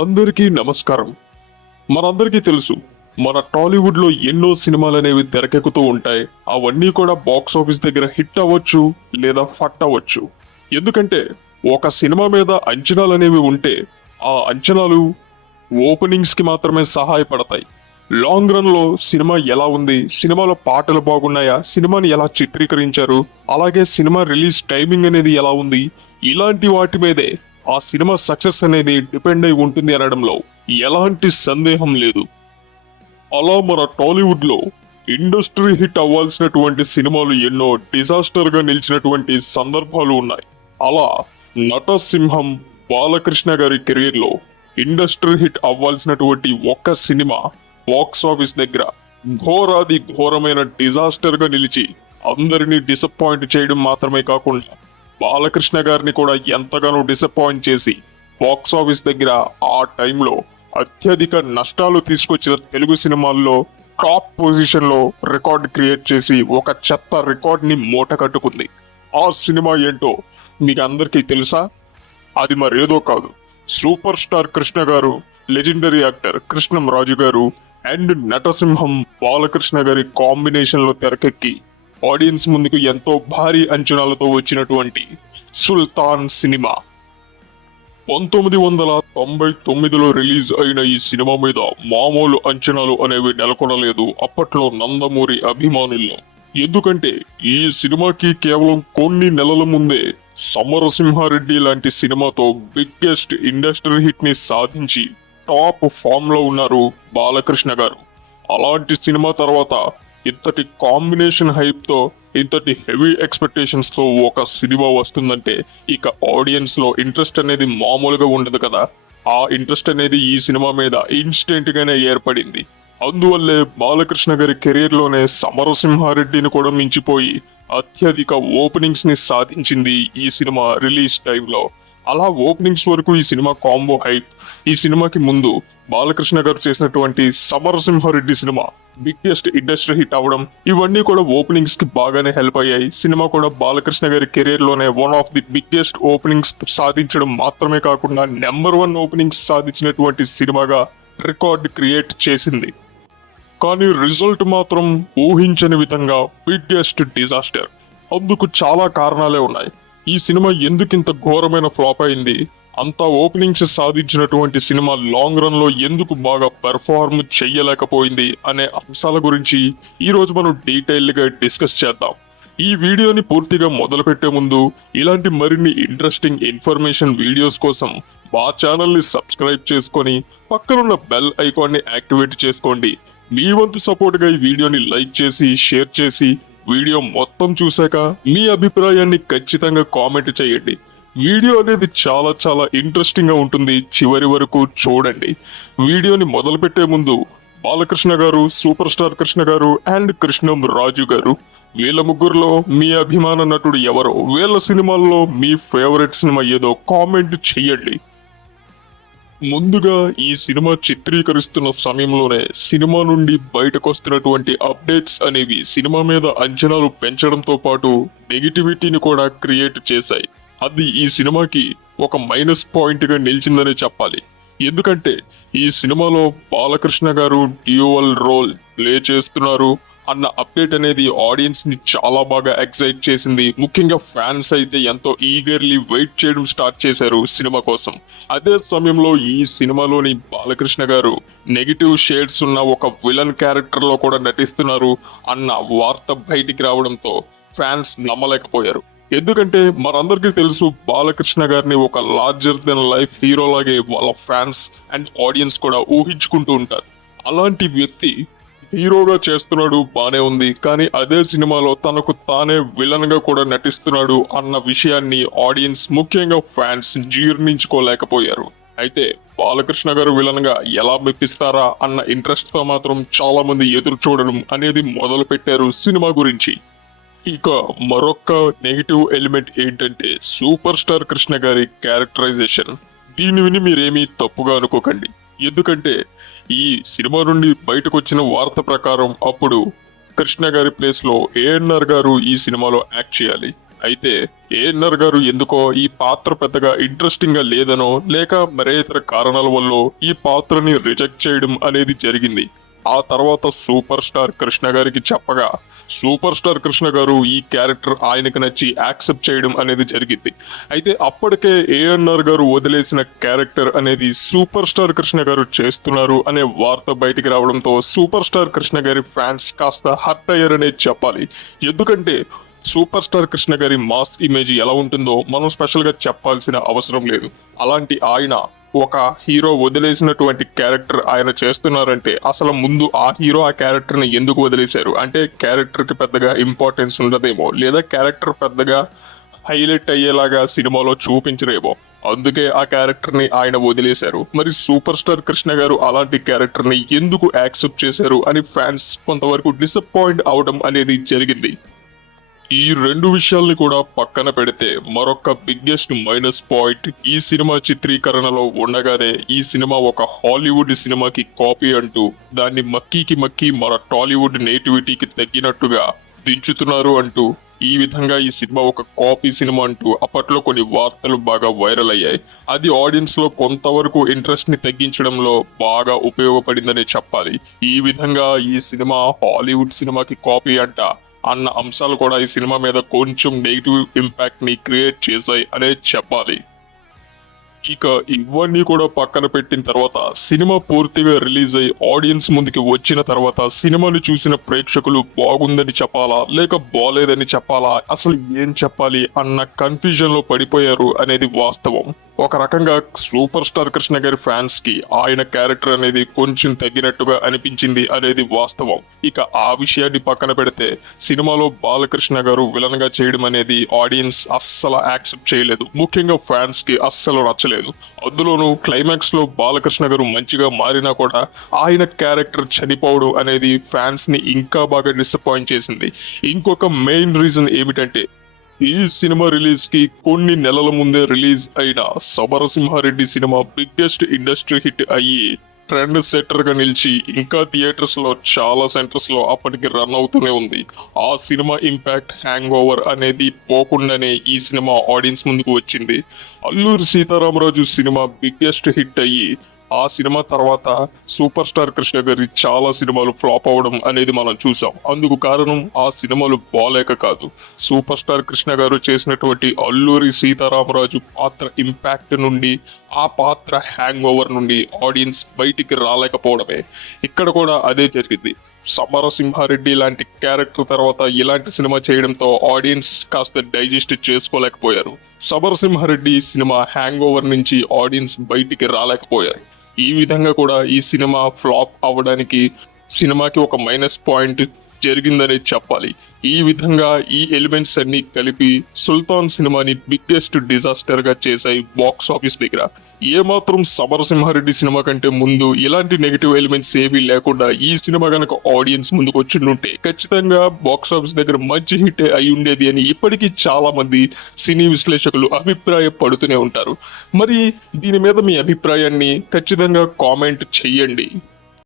అందరికీ నమస్కారం. మనందరికీ తెలుసు, మన టాలీవుడ్లో ఎన్నో సినిమాలు అనేవి తెరకెక్కుతూ ఉంటాయి. అవన్నీ కూడా బాక్స్ ఆఫీస్ దగ్గర హిట్ అవ్వచ్చు లేదా ఫట్ అవ్వచ్చు. ఎందుకంటే ఒక సినిమా మీద అంచనాలు అనేవి ఉంటే ఆ అంచనాలు ఓపెనింగ్స్ కి మాత్రమే సహాయపడతాయి. లాంగ్ రన్ లో సినిమా ఎలా ఉంది, సినిమాలో పాటలు బాగున్నాయా, సినిమాని ఎలా చిత్రీకరించారు, అలాగే సినిమా రిలీజ్ టైమింగ్ అనేది ఎలా ఉంది, ఇలాంటి వాటి మీదే ఆ సినిమా సక్సెస్ అనేది డిపెండ్ అయి ఉంటుంది అనడంలో ఎలాంటి సందేహం లేదు. అలా మన టాలీవుడ్ లో ఇండస్ట్రీ హిట్ అవ్వాల్సినటువంటి సినిమాలు ఎన్నో డిజాస్టర్ గా నిలిచినటువంటి సందర్భాలు ఉన్నాయి. అలా నటసింహం బాలకృష్ణ గారి కెరీర్ లో ఇండస్ట్రీ హిట్ అవ్వాల్సినటువంటి ఒక్క సినిమా బాక్స్ ఆఫీస్ దగ్గర ఘోరాది ఘోరమైన డిజాస్టర్ గా నిలిచి అందరినీ డిసప్పాయింట్ చేయడం మాత్రమే కాకుండా బాలకృష్ణ గారిని కూడా ఎంతగానో డిసప్పాయింట్ చేసి బాక్స్ ఆఫీస్ దగ్గర ఆ టైంలో అత్యధిక నష్టాలు తీసుకొచ్చిన తెలుగు సినిమాల్లో టాప్ పొజిషన్ లో రికార్డ్ క్రియేట్ చేసి ఒక చెత్త రికార్డ్ ని మూట కట్టుకుంది. ఆ సినిమా ఏంటో మీకు అందరికీ తెలుసా? అది మరేదో కాదు, సూపర్ స్టార్ కృష్ణ గారు, లెజెండరీ యాక్టర్ కృష్ణం రాజు గారు అండ్ నటసింహం బాలకృష్ణ గారి కాంబినేషన్ లో తెరకెక్కి ఆడియన్స్ ముందుకు ఎంతో భారీ అంచనాలతో వచ్చినటువంటి సుల్తాన్ సినిమా. 1999లో రిలీజ్ అయిన ఈ సినిమా మీద మామూలు అంచనాలు అనేవి నెలకొనలేదు అప్పట్లో నందమూరి అభిమానుల్లో. ఎందుకంటే ఈ సినిమాకి కేవలం కొన్ని నెలల ముందే సమరసింహారెడ్డి లాంటి సినిమాతో బిగ్గెస్ట్ ఇండస్ట్రీ హిట్ ని సాధించి టాప్ ఫామ్ లో ఉన్నారు బాలకృష్ణ గారు. అలాంటి సినిమా తర్వాత ఇంతటి కాంబినేషన్ హైప్ తో, ఇంతటి హెవీ ఎక్స్పెక్టేషన్స్ తో ఒక సినిమా వస్తుందంటే ఇక ఆడియన్స్ లో ఇంట్రెస్ట్ అనేది మామూలుగా ఉండదు కదా. ఆ ఇంట్రెస్ట్ అనేది ఈ సినిమా మీద ఇన్స్టెంట్ గానే ఏర్పడింది. అందువల్లే బాలకృష్ణ గారి కెరీర్ లోనే సమరసింహారెడ్డిని కూడా మించిపోయి అత్యధిక ఓపెనింగ్స్ ని సాధించింది ఈ సినిమా రిలీజ్ టైంలో. అలా ఓపెనింగ్స్ వరకు ఈ సినిమా కాంబో హైప్. ఈ సినిమాకి ముందు బాలకృష్ణ గారు చేసినటువంటి Samarasimha Reddy cinema biggest industry hit అవ్వడం, ఇవన్నీ కూడా ఓపెనింగ్స్ కి బాగానే హెల్ప్ అయ్యాయి. సినిమా కూడా బాలకృష్ణ గారి కెరీర్ లోనే one of the biggest openings సాధించడం మాత్రమే కాకుండా నెంబర్ 1 ఓపెనింగ్స్ సాధించినటువంటి సినిమాగా రికార్డ్ క్రియేట్ చేసింది. కానీ రిజల్ట్ మాత్రం ఊహించని విధంగా బిగ్గెస్ట్ డిజాస్టర్. అందుకు చాలా కారణాలే ఉన్నాయి. ఈ సినిమా ఎందుకింత ఘోరమైన ఫ్లాప్ అయింది, అంత ఓపెనింగ్స్ సాధించినటువంటి సినిమా లాంగ్ రన్ లో ఎందుకు బాగా పెర్ఫార్మ్ చెయ్యలేకపోయింది అనే అంశాల గురించి ఈ రోజు మనం డీటెయిల్ గా డిస్కస్ చేద్దాం. ఈ వీడియోని పూర్తిగా మొదలు పెట్టే ముందు ఇలాంటి మరిన్ని ఇంట్రెస్టింగ్ ఇన్ఫర్మేషన్ వీడియోస్ కోసం మా ఛానల్ ని సబ్స్క్రైబ్ చేసుకొని పక్కనున్న బెల్ ఐకాన్ ని యాక్టివేట్ చేసుకోండి. మీ వంతు సపోర్ట్ గా ఈ వీడియోని లైక్ చేసి షేర్ చేసి వీడియో మొత్తం చూశాక మీ అభిప్రాయాన్ని ఖచ్చితంగా కామెంట్ చేయండి. వీడియో అనేది చాలా చాలా ఇంట్రెస్టింగ్ గా ఉంటుంది, చివరి వరకు చూడండి. వీడియోని మొదలు పెట్టే ముందు బాలకృష్ణ గారు, సూపర్ స్టార్ కృష్ణ గారు అండ్ కృష్ణం రాజు గారు, వీళ్ళ ముగ్గురులో మీ అభిమాన నటుడు ఎవరో, వీళ్ళ సినిమాల్లో మీ ఫేవరెట్ సినిమా ఏదో కామెంట్ చెయ్యండి. ముందుగా ఈ సినిమా చిత్రీకరిస్తున్న సమయంలోనే సినిమా నుండి బయటకు వస్తున్నటువంటి అప్డేట్స్ అనేవి సినిమా మీద అంచనాలు పెంచడంతో పాటు నెగిటివిటీని కూడా క్రియేట్ చేశాయి. అది ఈ సినిమాకి ఒక మైనస్ పాయింట్ గా నిలిచిందని చెప్పాలి. ఎందుకంటే ఈ సినిమాలో బాలకృష్ణ గారు డ్యూయల్ రోల్ ప్లే చేస్తున్నారు అన్న అప్డేట్ అనేది ఆడియన్స్ ని చాలా బాగా ఎక్సైట్ చేసింది. ముఖ్యంగా ఫ్యాన్స్ అయితే ఎంతో ఈగర్లీ వెయిట్ చేయడం స్టార్ట్ చేశారు సినిమా కోసం. అదే సమయంలో ఈ సినిమాలోని బాలకృష్ణ గారు నెగిటివ్ షేడ్స్ ఉన్న ఒక విలన్ క్యారెక్టర్ లో కూడా నటిస్తున్నారు అన్న వార్త బయటికి రావడంతో ఫ్యాన్స్ నమ్మలేకపోయారు. ఎందుకంటే మనందరికీ తెలుసు, బాలకృష్ణ గారిని ఒక లార్జర్ దెన్ లైఫ్ హీరో లాగే వాళ్ళ ఫ్యాన్స్ అండ్ ఆడియన్స్ కూడా ఊహించుకుంటూ ఉంటారు. అలాంటి వ్యక్తి హీరోగా చేస్తున్నాడు, బానే ఉంది, కానీ అదే సినిమాలో తనకు తానే విలన్ గా కూడా నటిస్తున్నాడు అన్న విషయాన్ని ఆడియన్స్, ముఖ్యంగా ఫ్యాన్స్ జీర్ణించుకోలేకపోయారు. అయితే బాలకృష్ణ గారు విలన్ గా ఎలా మెప్పిస్తారా అన్న ఇంట్రెస్ట్ తో మాత్రం చాలా మంది ఎదురు చూడడం అనేది మొదలు పెట్టారు సినిమా గురించి. ఇక మరొక నెగిటివ్ ఎలిమెంట్ ఏంటంటే సూపర్ స్టార్ కృష్ణ గారి క్యారెక్టరైజేషన్. దీన్ని విని మీరేమీ తప్పుగా అనుకోకండి. ఎందుకంటే ఈ సినిమా నుండి బయటకు వచ్చిన వార్త ప్రకారం అప్పుడు కృష్ణ గారి ప్లేస్ లో ఏఎన్ఆర్ గారు ఈ సినిమాలో యాక్ట్ చేయాలి. అయితే ఏఎన్ఆర్ గారు ఎందుకో ఈ పాత్ర పెద్దగా ఇంట్రెస్టింగ్ గా లేదనో లేక మరే ఇతర కారణాల వల్ల ఈ పాత్రని రిజెక్ట్ చేయడం అనేది జరిగింది. ఆ తర్వాత సూపర్ స్టార్ కృష్ణ గారికి చెప్పగా సూపర్ స్టార్ కృష్ణ గారు ఈ క్యారెక్టర్ ఆయనకు నచ్చి యాక్సెప్ట్ చేయడం అనేది జరిగింది. అయితే అప్పటికే ఏఎన్ఆర్ గారు వదిలేసిన క్యారెక్టర్ అనేది సూపర్ స్టార్ కృష్ణ గారు చేస్తున్నారు అనే వార్త బయటికి రావడంతో సూపర్ స్టార్ కృష్ణ గారి ఫ్యాన్స్ కాస్త హర్ట్ అయ్యారనే చెప్పాలి. ఎందుకంటే సూపర్ స్టార్ కృష్ణ గారి మాస్ ఇమేజ్ ఎలా ఉంటుందో మనం స్పెషల్ గా చెప్పాల్సిన అవసరం లేదు. అలాంటి ఆయన ఒక హీరో వదిలేసినటువంటి క్యారెక్టర్ ఆయన చేస్తున్నారంటే అసలు ముందు ఆ హీరో ఆ క్యారెక్టర్ ని ఎందుకు వదిలేశారు అంటే క్యారెక్టర్ కి పెద్దగా ఇంపార్టెన్స్ ఉండదేమో లేదా క్యారెక్టర్ పెద్దగా హైలైట్ అయ్యేలాగా సినిమాలో చూపించరేమో, అందుకే ఆ క్యారెక్టర్ ని ఆయన వదిలేశారు. మరి సూపర్ స్టార్ కృష్ణ గారు అలాంటి క్యారెక్టర్ ని ఎందుకు యాక్సెప్ట్ చేశారు అని ఫ్యాన్స్ కొంతవరకు డిసప్పాయింట్ అవడం అనేది జరిగింది. ఈ రెండు విషయాల్ని కూడా పక్కన పెడితే మరొక బిగ్గెస్ట్ మైనస్ పాయింట్ ఈ సినిమా చిత్రీకరణలో ఉండగానే ఈ సినిమా ఒక హాలీవుడ్ సినిమాకి కాపీ అంటూ దాన్ని మక్కీకి మక్కీ మన టాలీవుడ్ నేటివిటీకి తగ్గినట్టుగా దించుతున్నారు అంటూ ఈ విధంగా ఈ సినిమా ఒక కాపీ సినిమా అంటూ అప్పట్లో కొన్ని వార్తలు బాగా వైరల్ అయ్యాయి. అది ఆడియన్స్ లో కొంతవరకు ఇంట్రెస్ట్ ని తగ్గించడంలో బాగా ఉపయోగపడిందని చెప్పాలి. ఈ విధంగా ఈ సినిమా హాలీవుడ్ సినిమాకి కాపీ అంట అన్న అంశాలు కూడా ఈ సినిమా మీద కొంచెం నెగిటివ్ ఇంపాక్ట్ ని క్రియేట్ చేశాయి అనే చెప్పాలి. ఇక ఇవన్నీ కూడా పక్కన పెట్టిన తర్వాత సినిమా పూర్తిగా రిలీజ్ అయ్యి ఆడియన్స్ ముందుకి వచ్చిన తర్వాత సినిమాని చూసిన ప్రేక్షకులు బాగుందని చెప్పాలా లేక బాలేదని చెప్పాలా అసలు ఏం చెప్పాలి అన్న కన్ఫ్యూజన్ లో పడిపోయారు అనేది వాస్తవం. ఒక రకంగా సూపర్ స్టార్ కృష్ణ గారి ఫ్యాన్స్ కి ఆయన క్యారెక్టర్ అనేది కొంచెం తగ్గినట్టుగా అనిపించింది అనేది వాస్తవం. ఇక ఆ విషయాన్ని పక్కన పెడితే సినిమాలో బాలకృష్ణ గారు విలన్ గా చేయడం అనేది ఆడియన్స్ అస్సలు యాక్సెప్ట్ చేయలేదు, ముఖ్యంగా ఫ్యాన్స్ కి అస్సలు నచ్చలేదు. అందులోనూ క్లైమాక్స్ లో బాలకృష్ణ గారు మంచిగా మారినా కూడా ఆయన క్యారెక్టర్ చనిపోవడం అనేది ఫ్యాన్స్ ని ఇంకా బాగా డిసప్పాయింట్ చేసింది. ఇంకొక మెయిన్ రీజన్ ఏమిటంటే ఈ సినిమా రిలీజ్ కి కొన్ని నెలల ముందే రిలీజ్ అయిన Samarasimha Reddy cinema biggest industry hit అయ్యి ట్రెండ్ సెట్టర్ గా నిలిచి ఇంకా థియేటర్స్ లో చాలా సెంటర్స్ లో అప్పటికి రన్ అవుతూనే ఉంది. ఆ సినిమా ఇంపాక్ట్ హ్యాంగ్ ఓవర్ అనేది పోకుండానే ఈ సినిమా ఆడియన్స్ ముందుకు వచ్చింది. Alluri Sitaramaraju cinema biggest hit అయ్యి ఆ సినిమా తర్వాత సూపర్ స్టార్ కృష్ణ గారి చాలా సినిమాలు ఫ్లాప్ అవడం అనేది మనం చూసాం. అందుకు కారణం ఆ సినిమాలు బాలేక కాదు, సూపర్ స్టార్ కృష్ణ గారు చేసినటువంటి అల్లూరి సీతారామరాజు పాత్ర ఇంపాక్ట్ నుండి ఆ పాత్ర హ్యాంగ్ ఓవర్ నుండి ఆడియన్స్ బయటికి రాలేకపోవడమే. ఇక్కడ కూడా అదే జరిగింది. సమరసింహారెడ్డి లాంటి క్యారెక్టర్ తర్వాత ఇలాంటి సినిమా చేయడంతో ఆడియన్స్ కాస్త డైజెస్ట్ చేసుకోలేకపోయారు. సమరసింహారెడ్డి సినిమా హ్యాంగ్ ఓవర్ నుంచి ఆడియన్స్ బయటికి రాలేకపోయారు. ఈ విధంగా కూడా ఈ సినిమా ఫ్లాప్ అవ్వడానికి సినిమాకి ఒక మైనస్ పాయింట్ జరిగిందనే చెప్పాలి. ఈ విధంగా ఈ ఎలిమెంట్స్ అన్ని కలిపి సుల్తాన్ సినిమాని బిగ్గెస్ట్ డిజాస్టర్ గా చేశాయి బాక్స్ ఆఫీస్ దగ్గర. ఏమాత్రం సమరసింహారెడ్డి సినిమా కంటే ముందు ఇలాంటి నెగిటివ్ ఎలిమెంట్స్ ఏవి లేకుండా ఈ సినిమా గనక ఆడియన్స్ ముందుకు వచ్చిండుంటే ఖచ్చితంగా బాక్స్ ఆఫీస్ దగ్గర మంచి హిట్ అయి ఉండేది అని ఇప్పటికీ చాలా మంది సినీ విశ్లేషకులు అభిప్రాయపడుతూనే ఉంటారు. మరి దీని మీద మీ అభిప్రాయాన్ని ఖచ్చితంగా కామెంట్ చెయ్యండి.